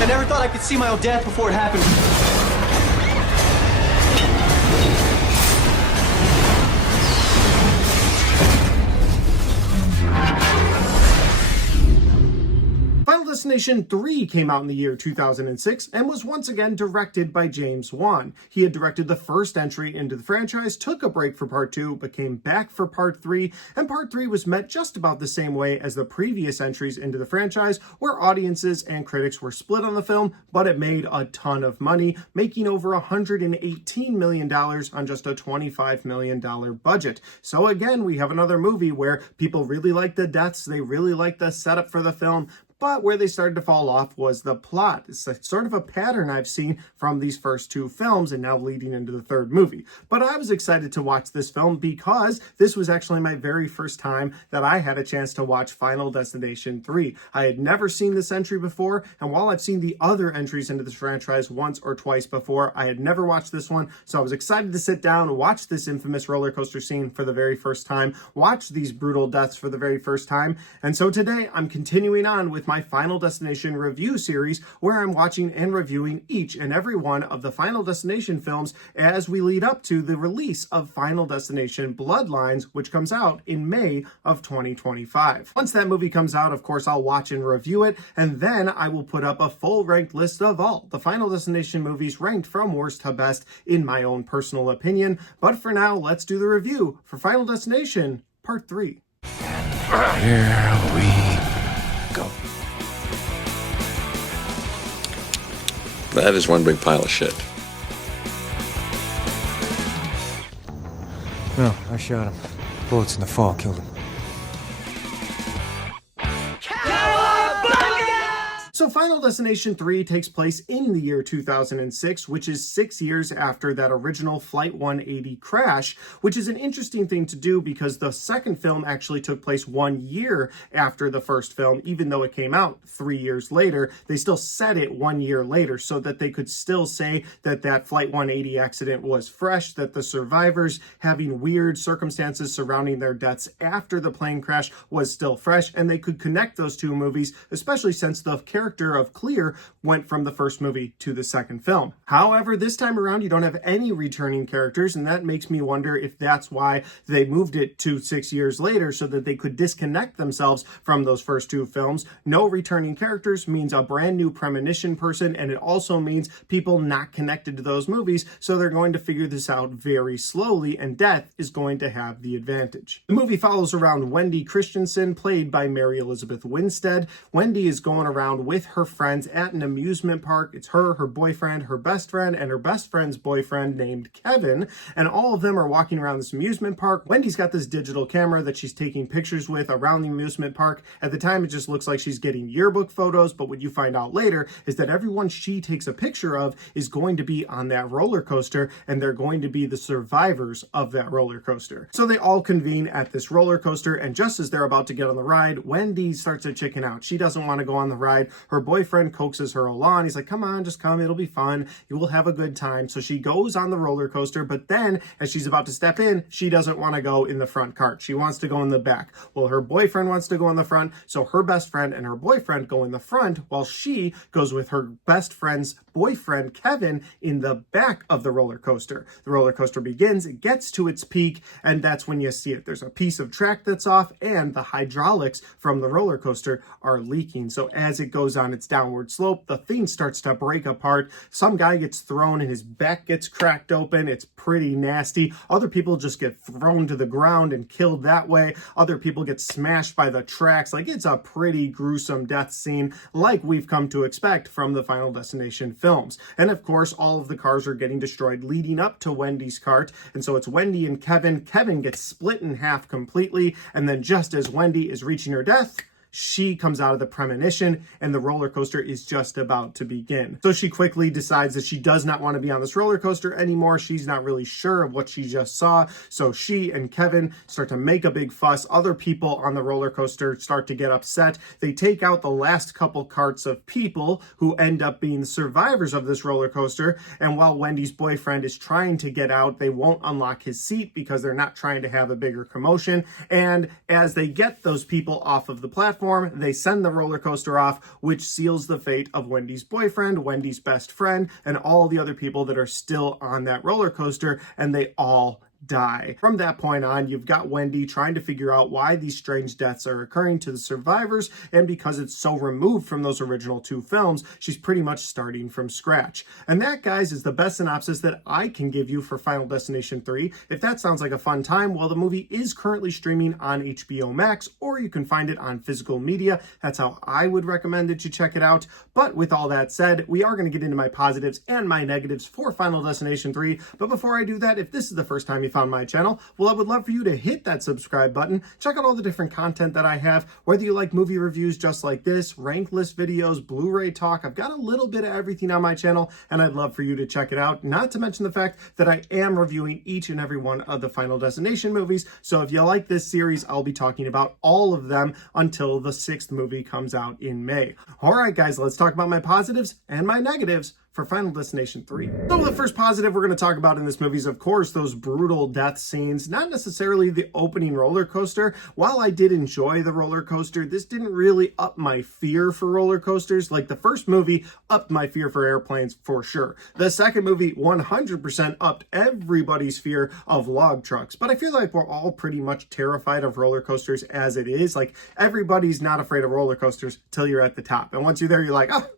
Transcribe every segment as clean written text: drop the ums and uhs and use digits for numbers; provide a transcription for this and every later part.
I never thought I could see my own death before it happened. Final Destination 3 came out in the year 2006 and was once again directed by James Wan. He had directed the first entry into the franchise, took a break for part 2, but came back for part 3, and part 3 was met just about the same way as the previous entries into the franchise, where audiences and critics were split on the film, but it made a ton of money, making over $118 million on just a $25 million budget. So again, we have another movie where people really like the deaths, they really like the setup for the film, but where they started to fall off was the plot. It's sort of a pattern I've seen from these first two films and now leading into the third movie. But I was excited to watch this film because this was actually my very first time that I had a chance to watch Final Destination 3. I had never seen this entry before, and while I've seen the other entries into this franchise once or twice before, I had never watched this one, so I was excited to sit down and watch this infamous roller coaster scene for the very first time, watch these brutal deaths for the very first time, and so today I'm continuing on with my Final Destination review series where I'm watching and reviewing each and every one of the Final Destination films as we lead up to the release of Final Destination Bloodlines, which comes out in May of 2025. Once that movie comes out, of course, I'll watch and review it, and then I will put up a full ranked list of all the Final Destination movies ranked from worst to best in my own personal opinion. But for now, let's do the review for Final Destination Part 3. Here we go. That is one big pile of shit. No, I shot him. Bullets in the fall killed him. So Final Destination 3 takes place in the year 2006, which is 6 years after that original Flight 180 crash, which is an interesting thing to do because the second film actually took place 1 year after the first film. Even though it came out 3 years later, they still set it 1 year later so that they could still say that that Flight 180 accident was fresh, that the survivors having weird circumstances surrounding their deaths after the plane crash was still fresh, and they could connect those two movies, especially since the character of Clear went from the first movie to the second film. However, this time around, you don't have any returning characters, and that makes me wonder if that's why they moved it to 6 years later so that they could disconnect themselves from those first two films. No returning characters means a brand new premonition person, and it also means people not connected to those movies, so they're going to figure this out very slowly, and death is going to have the advantage. The movie follows around Wendy Christensen, played by Mary Elizabeth Winstead. Wendy is going around with her friends at an amusement park. It's her boyfriend, her best friend, and her best friend's boyfriend named Kevin, and all of them are walking around this amusement park. Wendy's got this digital camera that she's taking pictures with around the amusement park. At the time, it just looks like she's getting yearbook photos, but what you find out later is that everyone she takes a picture of is going to be on that roller coaster, and they're going to be the survivors of that roller coaster. So they all convene at this roller coaster, and just as they're about to get on the ride, Wendy starts to chicken out. She doesn't want to go on the ride. Her boyfriend coaxes her along. He's like, come on, just come. It'll be fun. You will have a good time. So she goes on the roller coaster, but then as she's about to step in, she doesn't want to go in the front cart. She wants to go in the back. Well, her boyfriend wants to go in the front, so her best friend and her boyfriend go in the front while she goes with her best friend's boyfriend, Kevin, in the back of the roller coaster. The roller coaster begins, it gets to its peak, and that's when you see it. There's a piece of track that's off, and the hydraulics from the roller coaster are leaking. So as it goes on its downward slope, the thing starts to break apart. Some guy gets thrown and his back gets cracked open. It's pretty nasty. Other people just get thrown to the ground and killed that way. Other people get smashed by the tracks. Like, it's a pretty gruesome death scene like we've come to expect from the Final Destination films. And of course, all of the cars are getting destroyed leading up to Wendy's cart. And so it's Wendy and Kevin. Kevin gets split in half completely. And then just as Wendy is reaching her death, she comes out of the premonition and the roller coaster is just about to begin. So she quickly decides that she does not want to be on this roller coaster anymore. She's not really sure of what she just saw. So she and Kevin start to make a big fuss. Other people on the roller coaster start to get upset. They take out the last couple carts of people who end up being survivors of this roller coaster. And while Wendy's boyfriend is trying to get out, they won't unlock his seat because they're not trying to have a bigger commotion. And as they get those people off of the platform, platform, they send the roller coaster off, which seals the fate of Wendy's boyfriend, Wendy's best friend, and all the other people that are still on that roller coaster, and they all die. From that point on, you've got Wendy trying to figure out why these strange deaths are occurring to the survivors, and because it's so removed from those original two films, she's pretty much starting from scratch. And that, guys, is the best synopsis that I can give you for Final Destination 3. If that sounds like a fun time, well, the movie is currently streaming on HBO Max, or you can find it on physical media. That's how I would recommend that you check it out. But with all that said, we are going to get into my positives and my negatives for Final Destination 3. But before I do that, if this is the first time you found my channel, well, I would love for you to hit that subscribe button. Check out all the different content that I have, whether you like movie reviews just like this, rank list videos, Blu-ray talk. I've got a little bit of everything on my channel, and I'd love for you to check it out. Not to mention the fact that I am reviewing each and every one of the Final Destination movies. So if you like this series, I'll be talking about all of them until the 6th movie comes out in May. All right, guys, let's talk about my positives and my negatives for Final Destination 3. So the first positive we're going to talk about in this movie is, of course, those brutal death scenes. Not necessarily the opening roller coaster. While I did enjoy the roller coaster, this didn't really up my fear for roller coasters. Like the first movie upped my fear for airplanes for sure. The second movie 100% upped everybody's fear of log trucks. But I feel like we're all pretty much terrified of roller coasters as it is. Like everybody's not afraid of roller coasters till you're at the top. And once you're there, you're like, oh,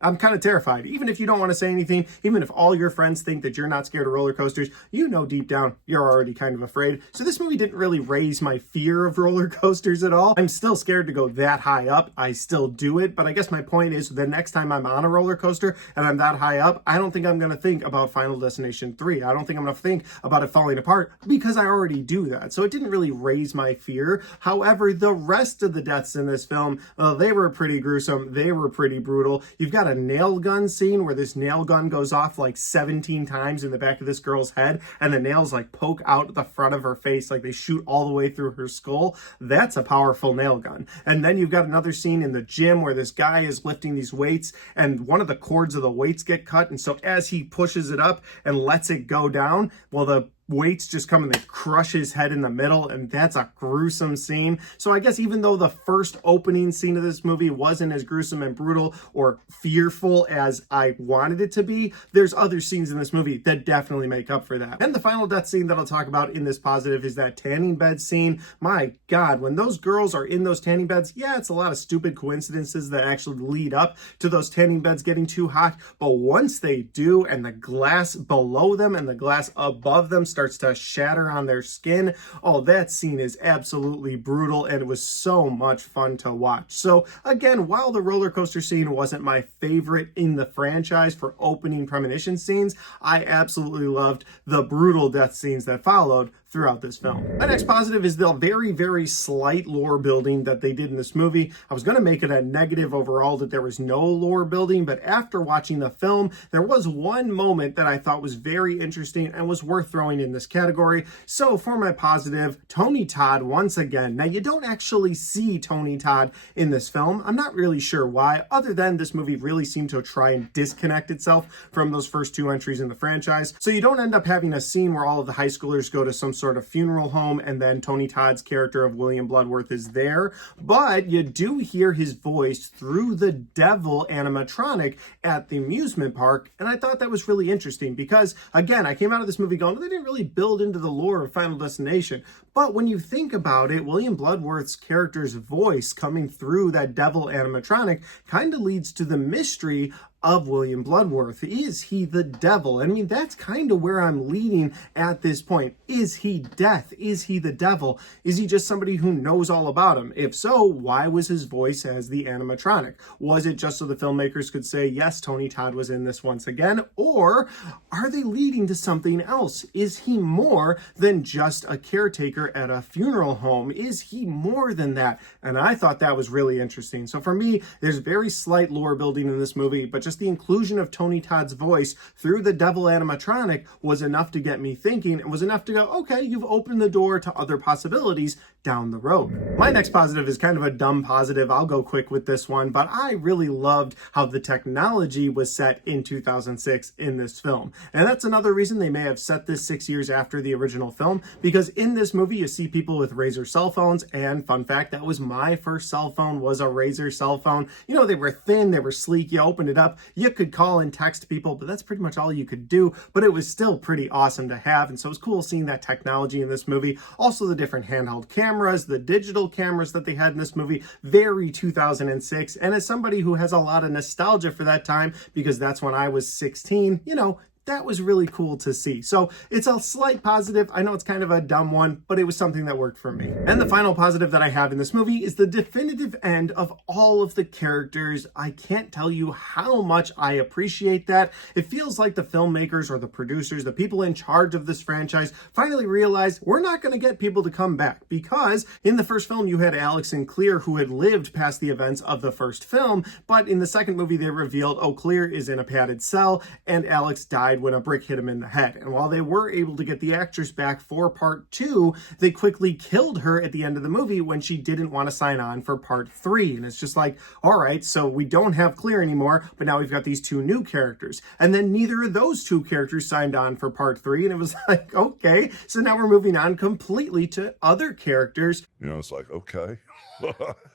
I'm kind of terrified. Even if you don't want to say anything, even if all your friends think that you're not scared of roller coasters, you know deep down you're already kind of afraid. So this movie didn't really raise my fear of roller coasters at all. I'm still scared to go that high up. I still do it, but I guess my point is the next time I'm on a roller coaster and I'm that high up, I don't think I'm going to think about Final Destination 3. I don't think I'm going to think about it falling apart because I already do that. So it didn't really raise my fear. However, the rest of the deaths in this film, they were pretty gruesome. They were pretty brutal. You've got a nail gun scene where this nail gun goes off like 17 times in the back of this girl's head, and the nails like poke out the front of her face, like they shoot all the way through her skull. That's a powerful nail gun. And then you've got another scene in the gym where this guy is lifting these weights, and one of the cords of the weights get cut, and so as he pushes it up and lets it go down, well, the weights just come and they crush his head in the middle, and that's a gruesome scene. So I guess even though the first opening scene of this movie wasn't as gruesome and brutal or fearful as I wanted it to be, there's other scenes in this movie that definitely make up for that. And the final death scene that I'll talk about in this positive is that tanning bed scene. My God, when those girls are in those tanning beds, yeah, it's a lot of stupid coincidences that actually lead up to those tanning beds getting too hot. But once they do, and the glass below them and the glass above them starts to shatter on their skin, oh, that scene is absolutely brutal, and it was so much fun to watch. So again, while the roller coaster scene wasn't my favorite in the franchise for opening premonition scenes, I absolutely loved the brutal death scenes that followed throughout this film. My next positive is the very, very slight lore building that they did in this movie. I was going to make it a negative overall that there was no lore building, but after watching the film, there was one moment that I thought was very interesting and was worth throwing in this category. So for my positive, Tony Todd once again. Now, you don't actually see Tony Todd in this film. I'm not really sure why, other than this movie really seemed to try and disconnect itself from those first two entries in the franchise. So you don't end up having a scene where all of the high schoolers go to some sort of funeral home and then Tony Todd's character of William Bloodworth is there, but you do hear his voice through the devil animatronic at the amusement park, and I thought that was really interesting because, again, I came out of this movie going, they didn't really build into the lore of Final Destination, but when you think about it, William Bloodworth's character's voice coming through that devil animatronic kind of leads to the mystery of William Bloodworth. Is he the devil? I mean, that's kind of where I'm leading at this point. Is he death? Is he the devil? Is he just somebody who knows all about him? If so, why was his voice as the animatronic? Was it just so the filmmakers could say, yes, Tony Todd was in this once again? Or are they leading to something else? Is he more than just a caretaker at a funeral home? Is he more than that? And I thought that was really interesting. So for me, there's very slight lore building in this movie, but just just the inclusion of Tony Todd's voice through the devil animatronic was enough to get me thinking, and was enough to go, okay, you've opened the door to other possibilities down the road. My next positive is kind of a dumb positive. I'll go quick with this one, but I really loved how the technology was set in 2006 in this film. And that's another reason they may have set this 6 years after the original film, because in this movie you see people with Razr cell phones, and fun fact, that was my first cell phone, was a Razr cell phone. You know, they were thin, they were sleek, you opened it up, you could call and text people, but that's pretty much all you could do, but it was still pretty awesome to have, and so it was cool seeing that technology in this movie. Also the different handheld cameras, the digital cameras that they had in this movie, very 2006, and as somebody who has a lot of nostalgia for that time, because that's when I was 16, you know, that was really cool to see. So it's a slight positive. I know it's kind of a dumb one, but it was something that worked for me. And the final positive that I have in this movie is the definitive end of all of the characters. I can't tell you how much I appreciate that. It feels like the filmmakers or the producers, the people in charge of this franchise, finally realized we're not going to get people to come back, because in the first film you had Alex and Clear, who had lived past the events of the first film, but in the second movie they revealed, oh, Clear is in a padded cell and Alex died when a brick hit him in the head. And while they were able to get the actress back for part 2, they quickly killed her at the end of the movie when she didn't want to sign on for part 3. And it's just like, all right, so we don't have Clear anymore, but now we've got these 2 new characters. And then neither of those 2 characters signed on for part 3. And it was like, okay, so now we're moving on completely to other characters. You know, it's like, okay,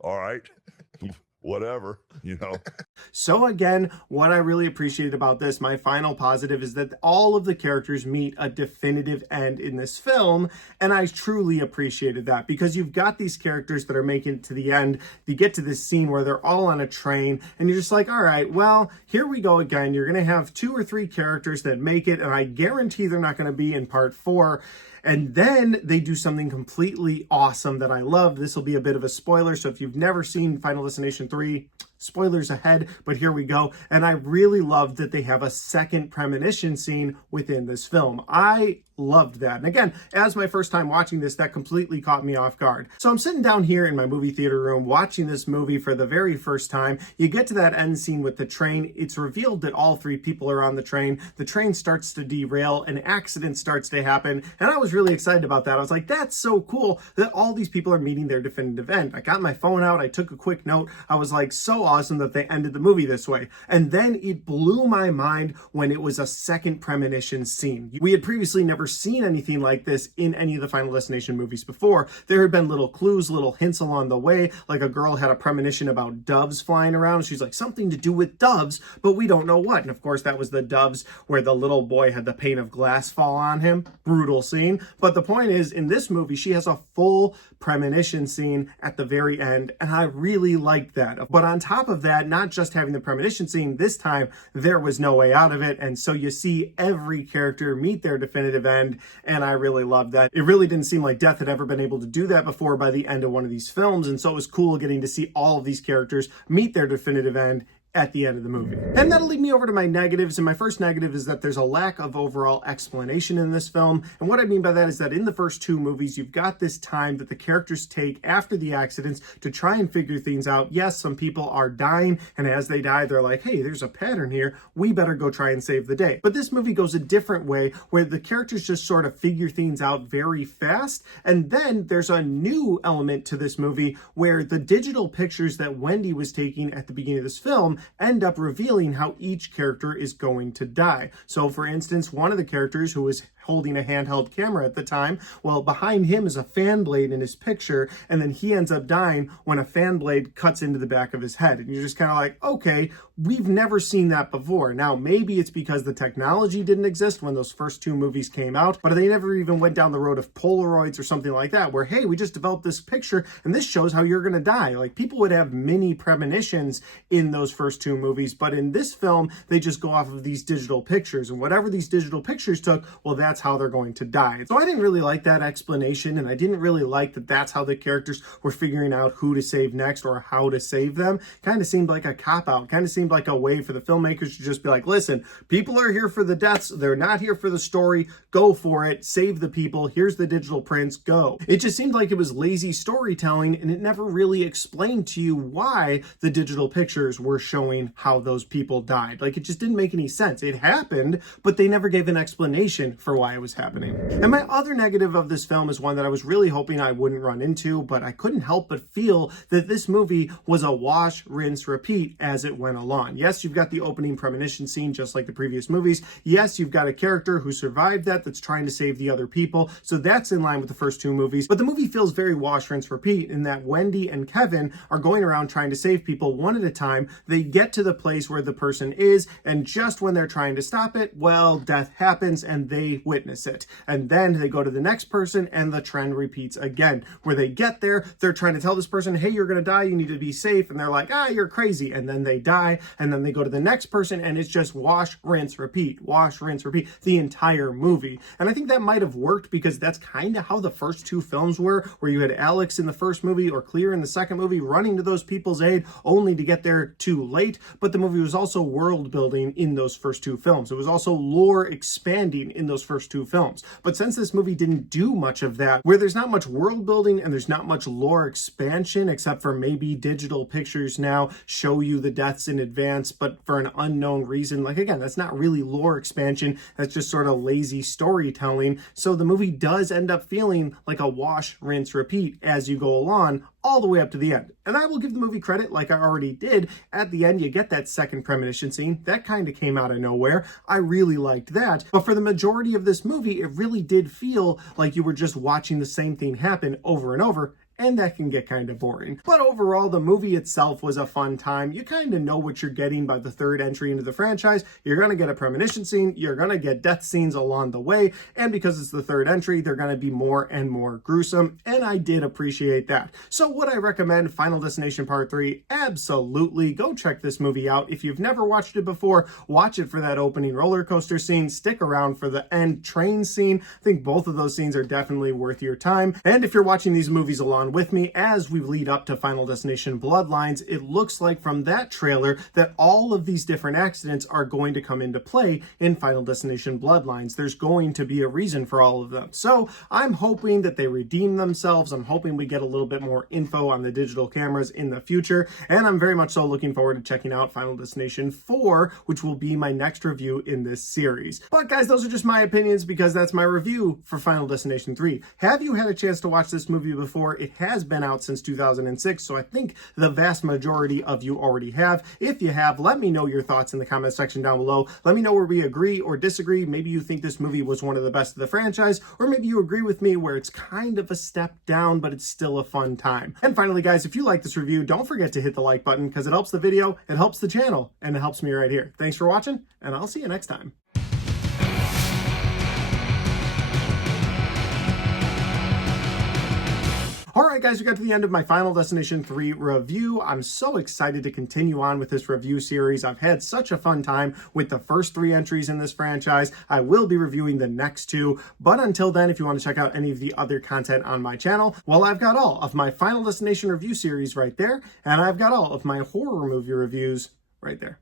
all right. Whatever, you know. So again, what I really appreciated about this, my final positive, is that all of the characters meet a definitive end in this film, and I truly appreciated that, because you've got these characters that are making it to the end. You get to this scene where they're all on a train, and you're just like, all right, well, here we go again. You're going to have 2 or 3 characters that make it, and I guarantee they're not going to be in part 4. And then they do something completely awesome that I love. This will be a bit of a spoiler, so if you've never seen Final Destination 3, spoilers ahead, but here we go. And I really loved that they have a second premonition scene within this film. I loved that. And again, as my first time watching this, that completely caught me off guard. So I'm sitting down here in my movie theater room watching this movie for the very first time. You get to that end scene with the train. It's revealed that all 3 people are on the train. The train starts to derail. An accident starts to happen. And I was really excited about that. I was like, that's so cool that all these people are meeting their definitive end. I got my phone out. I took a quick note. I was like, so awesome that they ended the movie this way. And then it blew my mind when it was a second premonition scene. We had previously never seen anything like this in any of the Final Destination movies before. There had been little clues, little hints along the way, like a girl had a premonition about doves flying around. She's like, something to do with doves, but we don't know what. And of course, that was the doves where the little boy had the pane of glass fall on him. Brutal scene. But the point is, in this movie, she has a full premonition scene at the very end, and I really liked that. But on top of that, not just having the premonition scene, this time there was no way out of it, and so you see every character meet their definitive end, and I really loved that. It really didn't seem like Death had ever been able to do that before by the end of one of these films, and so it was cool getting to see all of these characters meet their definitive end at the end of the movie. And that'll lead me over to my negatives, and my first negative is that there's a lack of overall explanation in this film. And what I mean by that is that in the first 2 movies, you've got this time that the characters take after the accidents to try and figure things out. Yes, some people are dying, and as they die, they're like, hey, there's a pattern here. We better go try and save the day. But this movie goes a different way, where the characters just sort of figure things out very fast. And then there's a new element to this movie where the digital pictures that Wendy was taking at the beginning of this film end up revealing how each character is going to die. So for instance, one of the characters who was holding a handheld camera at the time, well, behind him is a fan blade in his picture, and then he ends up dying when a fan blade cuts into the back of his head. And you're just kind of like, okay, we've never seen that before. Now, maybe it's because the technology didn't exist when those first 2 movies came out, but they never even went down the road of Polaroids or something like that, where, hey, we just developed this picture, and this shows how you're going to die. Like, people would have mini premonitions in those first 2 movies, but in this film, they just go off of these digital pictures, and whatever these digital pictures took, well, that's that's how they're going to die. So I didn't really like that explanation, and I didn't really like that that's how the characters were figuring out who to save next or how to save them. Kind of seemed like a cop-out, kind of seemed like a way for the filmmakers to just be like, listen, people are here for the deaths, they're not here for the story, go for it, save the people, here's the digital prints, go. It just seemed like it was lazy storytelling, and it never really explained to you why the digital pictures were showing how those people died. Like, it just didn't make any sense. It happened, but they never gave an explanation for why it was happening. And my other negative of this film is one that I was really hoping I wouldn't run into, but I couldn't help but feel that this movie was a wash, rinse, repeat as it went along. Yes, you've got the opening premonition scene just like the previous movies. Yes, you've got a character who survived that's trying to save the other people, so that's in line with the first two movies. But the movie feels very wash, rinse, repeat in that Wendy and Kevin are going around trying to save people one at a time. They get to the place where the person is, and just when they're trying to stop it, well, death happens and they witness it. And then they go to the next person and the trend repeats again. Where they get there, they're trying to tell this person, hey, you're gonna die, you need to be safe, and they're like, you're crazy, and then they die, and then they go to the next person, and it's just wash, rinse, repeat, the entire movie. And I think that might have worked because that's kind of how the first two films were, where you had Alex in the first movie or Clear in the second movie running to those people's aid only to get there too late. But the movie was also world building in those first two films. It was also lore expanding in those first two films. But since this movie didn't do much of that, where there's not much world building and there's not much lore expansion, except for maybe digital pictures now show you the deaths in advance, but for an unknown reason. Like, again, that's not really lore expansion. That's just sort of lazy storytelling. So the movie does end up feeling like a wash, rinse, repeat as you go along, all the way up to the end. And I will give the movie credit, like I already did. At the end, you get that second premonition scene. That kind of came out of nowhere. I really liked that. But for the majority of this movie, it really did feel like you were just watching the same thing happen over and over. And that can get kind of boring. But overall, the movie itself was a fun time. You kind of know what you're getting by the third entry into the franchise. You're going to get a premonition scene, you're going to get death scenes along the way, and because it's the third entry, they're going to be more and more gruesome, and I did appreciate that. So would I recommend Final Destination Part 3? Absolutely. Go check this movie out. If you've never watched it before, watch it for that opening roller coaster scene. Stick around for the end train scene. I think both of those scenes are definitely worth your time. And if you're watching these movies along with me as we lead up to Final Destination Bloodlines, it looks like from that trailer that all of these different accidents are going to come into play in Final Destination Bloodlines. There's going to be a reason for all of them. So I'm hoping that they redeem themselves. I'm hoping we get a little bit more info on the digital cameras in the future. And I'm very much so looking forward to checking out Final Destination 4, which will be my next review in this series. But guys, those are just my opinions because that's my review for Final Destination 3. Have you had a chance to watch this movie before? It has been out since 2006, so I think the vast majority of you already have. If you have, let me know your thoughts in the comment section down below. Let me know where we agree or disagree. Maybe you think this movie was one of the best of the franchise, or maybe you agree with me where it's kind of a step down, but it's still a fun time. And finally, guys, if you like this review, don't forget to hit the like button because it helps the video, it helps the channel, and it helps me right here. Thanks for watching, and I'll see you next time. Alright guys, we got to the end of my Final Destination 3 review. I'm so excited to continue on with this review series. I've had such a fun time with the first 3 entries in this franchise. I will be reviewing the next 2, but until then, if you want to check out any of the other content on my channel, well, I've got all of my Final Destination review series right there, and I've got all of my horror movie reviews right there.